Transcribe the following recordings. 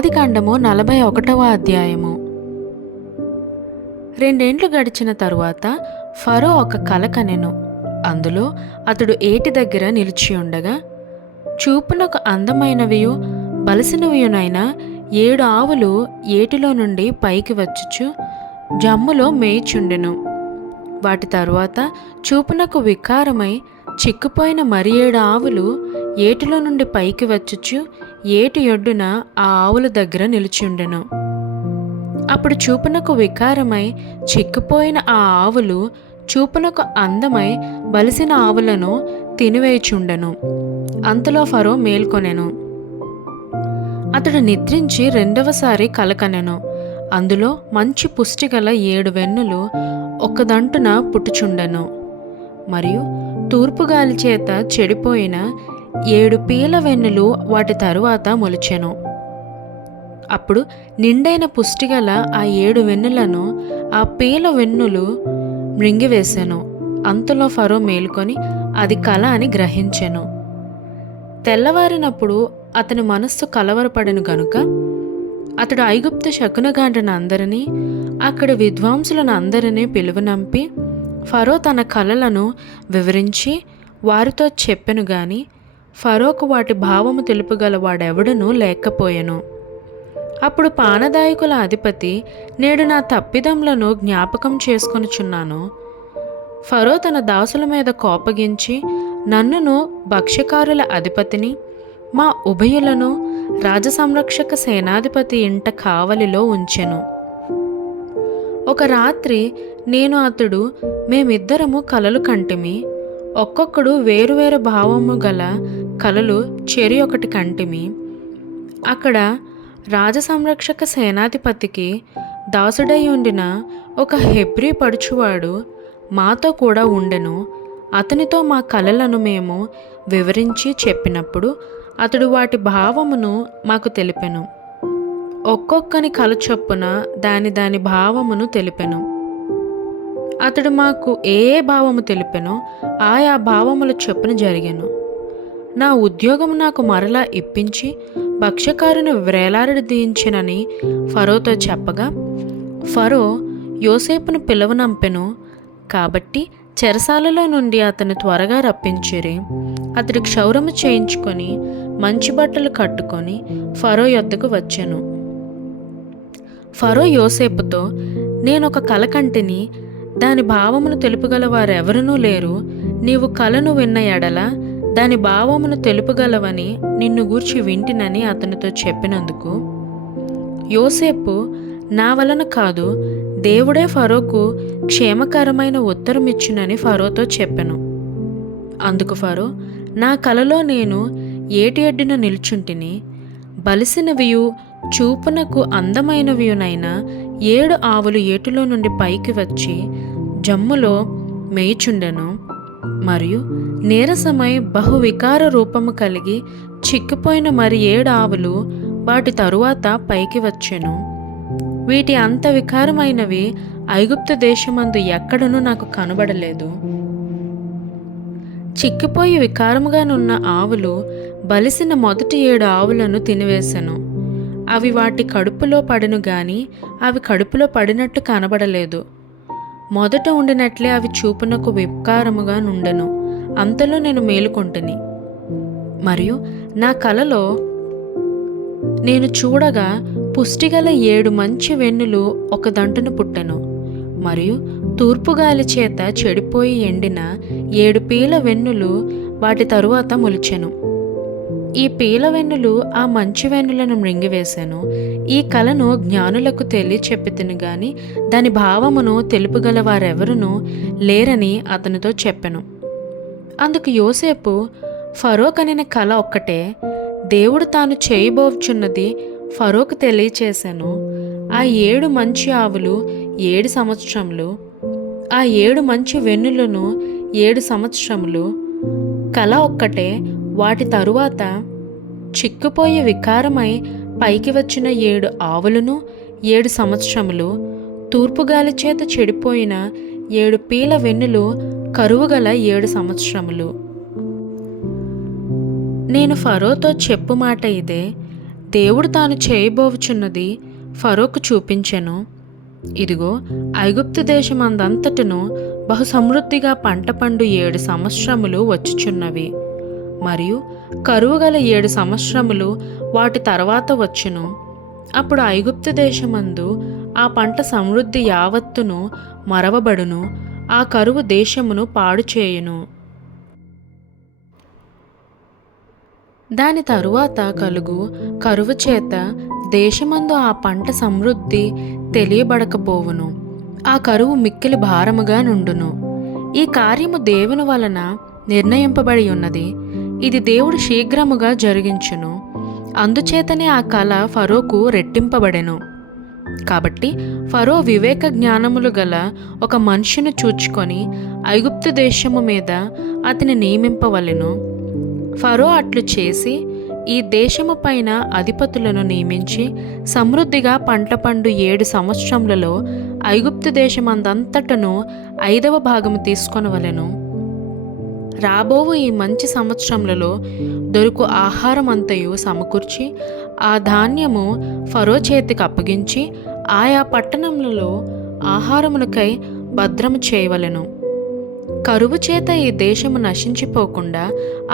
ఆదికాండము 41వ అధ్యాయము. 2 గడిచిన తరువాత ఫరో ఒక కల కనెను. అందులో అతడు ఏటి దగ్గర నిలిచి ఉండగా, చూపునకు అందమైనవియు బలసినవియునైన 7 ఆవులు ఏటిలో నుండి పైకి వచ్చుచు జమ్ములో మేయిచుండెను. వాటి తరువాత చూపునకు వికారమై చిక్కుపోయిన మరి 7 ఆవులు ఏటిలో నుండి పైకి వచ్చుచు ఏటి ఒడ్డున ఆ ఆవుల దగ్గర నిలిచిండెను. అప్పుడు చూపునకు వికారమై చిక్కుపోయిన ఆ ఆవులు చూపునకు అందమై బలిసిన ఆవులను తినివేయుచుండెను. అంతలో ఫరో మేల్కొనెను. అతడు నిద్రించి రెండవసారి కలకనెను. అందులో మంచి పుష్టిగల 7 వెన్నులు ఒక్కదంటున పుట్టుచుండెను. మరియు తూర్పుగాలి చేత చెడిపోయిన 7 పీల వెన్నులు వాటి తరువాత మొలిచెను. అప్పుడు నిండైన పుష్టిగల ఆ 7 వెన్నులను ఆ పీల వెన్నులు మృంగివేసెను. అంతలో ఫరో మేలుకొని అది కల అని గ్రహించెను. తెల్లవారినప్పుడు అతని మనస్సు కలవరపడెను గనుక అతడు ఐగుప్తు శకునగాండ్రను అందరినీ అక్కడి విద్వాంసులను అందరినీ పిలువనంపి ఫరో తన కలలను వివరించి వారితో చెప్పెను గాని ఫరోకు వాటి భావము తెలుపగల వాడెవడునూ లేకపోయెను. అప్పుడు పానదాయకుల అధిపతి, నేడు నా తప్పిదములను జ్ఞాపకం చేసుకొనుచున్నాను. ఫరో తన దాసుల మీద కోపగించి నన్నును భక్ష్యకారుల అధిపతిని మా ఉభయులను రాజసంరక్షక సేనాధిపతి ఇంట కావలిలో ఉంచెను. ఒక రాత్రి నేను అతడు మేమిద్దరము కలలు కంటిమి. ఒక్కొక్కడు వేరువేరు భావము గల కలలు చెరి ఒకటి కంటిమి. అక్కడ రాజసంరక్షక సేనాధిపతికి దాసుడై ఉండిన ఒక హెబ్రీ పడుచువాడు మాతో కూడా ఉండెను. అతనితో మా కలలను మేము వివరించి చెప్పినప్పుడు అతడు వాటి భావమును మాకు తెలిపెను. ఒక్కొక్కని కల చొప్పున దాని దాని భావమును తెలిపెను. అతడు మాకు ఏ భావము తెలిపెనో ఆయా భావముల చొప్పున జరిగెను. నా ఉద్యోగము నాకు మరలా ఇప్పించి భక్ష్యకారుని వ్రేలాడదీయించినని ఫరోతో చెప్పగా ఫరో యోసేపును పిలువనంపెను. కాబట్టి చెరసాలలో నుండి అతను త్వరగా రప్పించిరి. అతడు క్షౌరము చేయించుకొని మంచి బట్టలు కట్టుకొని ఫరో యొద్దకు వచ్చెను. ఫరో యోసేపుతో, నేనొక కల కంటిని, దాని భావమును తెలుపగల వారెవరునూ లేరు. నీవు కలను విన్న ఎడల దాని భావమును తెలుపగలవని నిన్ను గూర్చి వింటినని అతనితో చెప్పినందుకు యోసేపు, నా వలన కాదు, దేవుడే ఫరోకు క్షేమకరమైన ఉత్తరం ఇచ్చునని ఫరోతో చెప్పెను. అందుకు ఫరో, నా కలలో నేను ఏటి ఒడ్డున నిల్చుంటిని. బలిసినవియు చూపునకు అందమైనవియునైన 7 ఆవులు ఏటిలో నుండి పైకి వచ్చి జమ్ములో మేయిచుండెను. మరియు నీరసమై బహువికార రూపము కలిగి చిక్కిపోయిన మరి 7 ఆవులు వాటి తరువాత పైకి వచ్చెను. వీటి అంత వికారమైనవి ఐగుప్తు దేశమందు ఎక్కడనూ నాకు కనబడలేదు. చిక్కిపోయి వికారముగానున్న ఆవులు బలిసిన మొదటి 7 ఆవులను తినివేశెను. అవి వాటి కడుపులో పడెను గాని అవి కడుపులో పడినట్టు కనబడలేదు. మొదట ఉండినట్లే అవి చూపునకు వికారముగా నుండెను. అంతలో నేను మేలుకొంటిని. మరియు నా కలలో నేను చూడగా పుష్టిగల 7 మంచి వెన్నులు ఒక దంటున పుట్టెను. మరియు తూర్పుగాలి చేత చెడిపోయి ఎండిన 7 పీల వెన్నులు వాటి తరువాత మొలిచెను. ఈ పీల వెన్నులు ఆ మంచి వెన్నులను మృంగివేశాను. ఈ కలను జ్ఞానులకు చెప్పితిని గాని దాని భావమును తెలుపగల వారెవరునూ లేరని అతనితో చెప్పెను. అందుకు యోసేపు, ఫరో కనిన కల ఒక్కటే, దేవుడు తాను చేయబోచున్నది ఫరోకు తెలియచేశాను. ఆ 7 మంచి ఆవులు 7 సంవత్సరములు, ఆ 7 మంచి వెన్నులను 7 సంవత్సరములు. కల ఒక్కటే. వాటి తరువాత చిక్కుపోయి వికారమై పైకి వచ్చిన 7 ఆవులను 7 సంవత్సరములు, తూర్పుగాలి చేత చెడిపోయిన 7 పీల వెన్నులు కరువుగల 7 సంవత్సరములు. నేను ఫరోతో చెప్పు మాట ఇదే, దేవుడు తాను చేయబోవుచున్నది ఫరోకు చూపించెను. ఇదిగో, ఐగుప్తు దేశమందంతటను బహు సమృద్ధిగా పంట పండు 7 సంవత్సరములు వచ్చుచున్నవి, మరియు కరువుగల 7 సంవత్సరములు వాటి తర్వాత వచ్చును. అప్పుడు ఐగుప్తు దేశమందు ఆ పంట సమృద్ధి యావత్తును మరవబడును, ఆ కరువు దేశమును పాడు చేయును. దాని తరువాత కలుగు కరువు చేత దేశమందు ఆ పంట సమృద్ధి తెలియబడకపోవును, ఆ కరువు మిక్కిలి భారముగా నుండును. ఈ కార్యము దేవుని వలన నిర్ణయింపబడి ఉన్నది, ఇది దేవుడు శీఘ్రముగా జరిగించును. అందుచేతనే ఆ కల ఫరోకు రెట్టింపబడెను. కాబట్టి ఫరో వివేక జ్ఞానములు గల ఒక మనిషిని చూచుకొని ఐగుప్తు దేశము మీద అతని నియమింపవలెను. ఫరో అట్లు చేసి ఈ దేశము పైన అధిపతులను నియమించి సమృద్ధిగా పంట పండు 7 సంవత్సరములలో ఐగుప్తు దేశమందంతటను 5వ భాగము తీసుకొనవలెను. రాబోవు ఈ మంచి సంవత్సరములలో దొరుకు ఆహారం అంతయు సమకూర్చి ఆ ధాన్యము ఫరో చేతికి అప్పగించి ఆయా పట్టణములలో ఆహారమునకై భద్రము చేయవలెను. కరువు చేత ఈ దేశము నశించిపోకుండా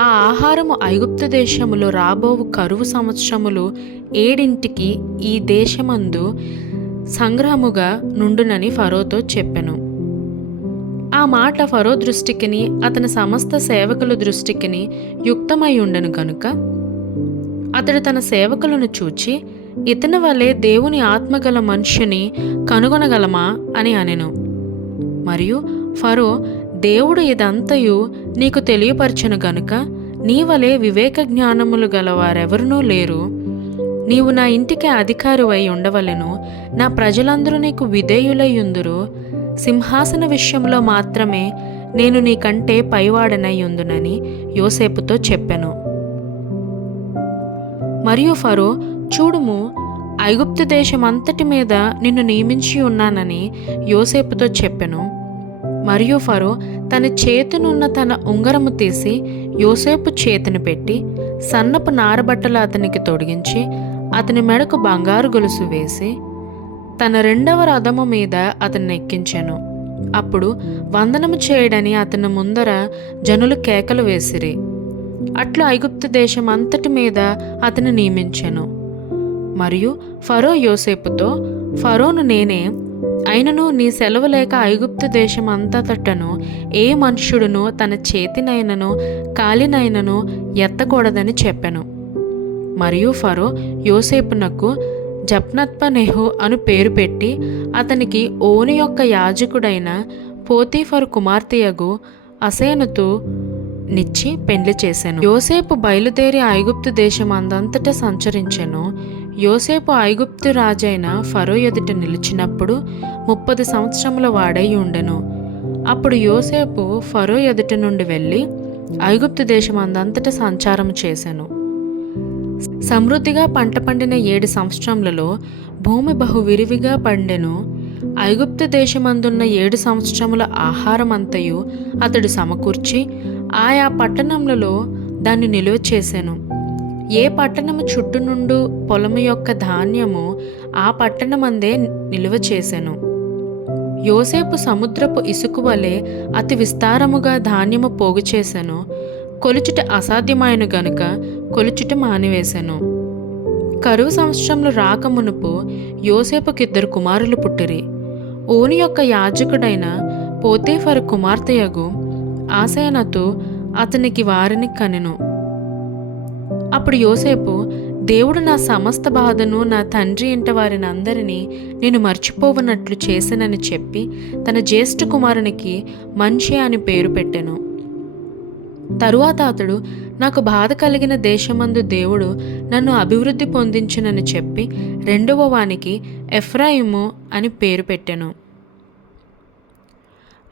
ఆ ఆహారము ఐగుప్తు దేశములో రాబోవు కరువు సంవత్సరములు 7 ఈ దేశమందు సంగ్రహముగా నుండునని ఫరోతో చెప్పెను. ఆ మాట ఫరో దృష్టికిని అతని సమస్త సేవకుల దృష్టికిని యుక్తమై ఉండెను గనుక అతడు తన సేవకులను చూచి, ఇతని వలె దేవుని ఆత్మగల మనుష్యుని కనుగొనగలమా అని అనెను. మరియు ఫరో, దేవుడు ఇదంతయు నీకు తెలియపరచెను గనుక నీ వలె వివేక జ్ఞానములు గల వారెవరునూ లేరు. నీవు నా ఇంటికి అధికారివై ఉండవలెను, నా ప్రజలందరూ నీకు విధేయులై ఉందురు. సింహాసన విషయంలో మాత్రమే నేను నీకంటే పైవాడనై ఉందునని యోసేపుతో చెప్పెను. మరియు ఫరో, చూడుము, ఐగుప్తు దేశమంతటి మీద నిన్ను నియమించి ఉన్నానని యోసేపుతో చెప్పెను. మరియు ఫరో తన చేతునున్న తన ఉంగరము తీసి యోసేపు చేతిని పెట్టి సన్నపు నారబట్టలు అతనికి తొడిగించి అతని మెడకు బంగారు గొలుసు వేసి తన 2వ రథము మీద అతన్ని ఎక్కించెను. అప్పుడు వందనము చేయడని అతని ముందర జనులు కేకలు వేసిరి. అట్లు ఐగుప్తు దేశం అంతటి మీద అతను నియమించెను. మరియు ఫరో యోసేపుతో, ఫరోను నేనే, అయినను నీ సెలవు లేక ఐగుప్తు దేశం అంతటను ఏ మనుష్యుడును తన చేతినైనను కాలినైనను ఎత్తకూడదని చెప్పెను. మరియు ఫరో యోసేపునకు జప్నత్పనెహు అను పేరు పెట్టి అతనికి ఓను యొక్క యాజకుడైన పోతీఫరు కుమార్తెయగు అసేనుతు నిచ్చి పెండ్లి చేసెను. యోసేపు బయలుదేరి ఐగుప్తు దేశం అందంతటా సంచరించెను. యోసేపు ఐగుప్తు రాజైన ఫరో ఎదుట నిలిచినప్పుడు 30 సంవత్సరముల వాడై ఉండెను. అప్పుడు యోసేపు ఫరో ఎదుట నుండి వెళ్ళి ఐగుప్తు దేశం అందంతటా సంచారం చేసెను. సమృద్ధిగా పంట పండిన 7 సంవత్సరములలో భూమి బహు విరివిగా పండెను. ఐగుప్తు దేశమందున్న 7 సంవత్సరముల ఆహారమంతయు అతడు సమకూర్చి ఆయా పట్టణములలో దాన్ని నిలువ చేసెను. ఏ పట్టణము చుట్టూ నుండు పొలము యొక్క ధాన్యము ఆ పట్టణమందే నిలువ చేసెను. యోసేపు సముద్రపు ఇసుక వలె అతి విస్తారముగా ధాన్యము పోగు చేసెను. కొలుచుట అసాధ్యమైన గనుక కొలుచుట మానివేశెను. కరువు సంవత్సరములు రాకమునుపు యోసేపుకి 2 కుమారులు పుట్టిరి. ఓని యొక్క యాజకుడైన పోతీఫరు కుమార్తెయగు ఆసేనతు అతనికి వారిని కనెను. అప్పుడు యోసేపు, దేవుడు నా సమస్త బాధను నా తండ్రి ఇంట వారిని అందరినీ నేను మర్చిపోవనట్లు చేసెనని చెప్పి తన జ్యేష్ఠ కుమారునికి మన్షే అని పేరు పెట్టెను. తరువాత అతడు, నాకు బాధ కలిగిన దేశమందు దేవుడు నన్ను అభివృద్ధి పొందించునని చెప్పి 2వ వానికి ఎఫ్రాయిము అని పేరు పెట్టెను.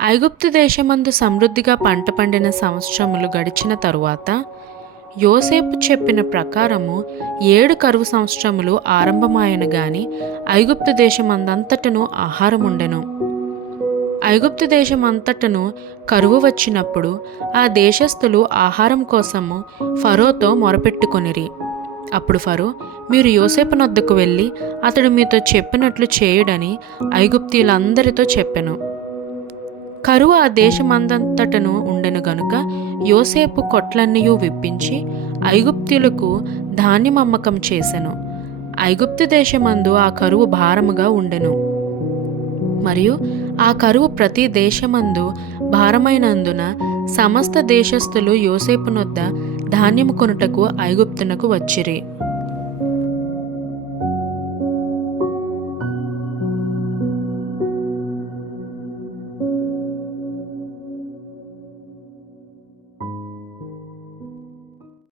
ఐగుప్తు దేశమందు సమృద్ధిగా పంట పండిన సంవత్సరములు గడిచిన తరువాత యోసేపు చెప్పిన ప్రకారము 7 కరువు సంవత్సరములు ఆరంభమాయను గాని ఐగుప్తు దేశమందంతటను ఆహారముండెను. ఐగుప్తు దేశమంతటను కరువు వచ్చినప్పుడు ఆ దేశస్థులు ఆహారం కోసము ఫరోతో మొరపెట్టుకొనిరి. అప్పుడు ఫరో, మీరు యోసేపు నొద్దకు వెళ్ళి అతడు మీతో చెప్పినట్లు చేయుడని ఐగుప్తీయులందరితో చెప్పెను. కరువు ఆ దేశమందంతటను ఉండెను గనుక యోసేపు కొట్లన్నయూ విప్పించి ఐగుప్తీయులకు ధాన్యం అమ్మకం చేసెను. ఐగుప్తు దేశమందు ఆ కరువు భారముగా ఉండెను. మరియు ఆ కరువు ప్రతి దేశమందు భారమైనందున సమస్త దేశస్థులు యోసేపు నొద్ద ధాన్యము కొనుటకు ఐగుప్తునకు వచ్చిరి.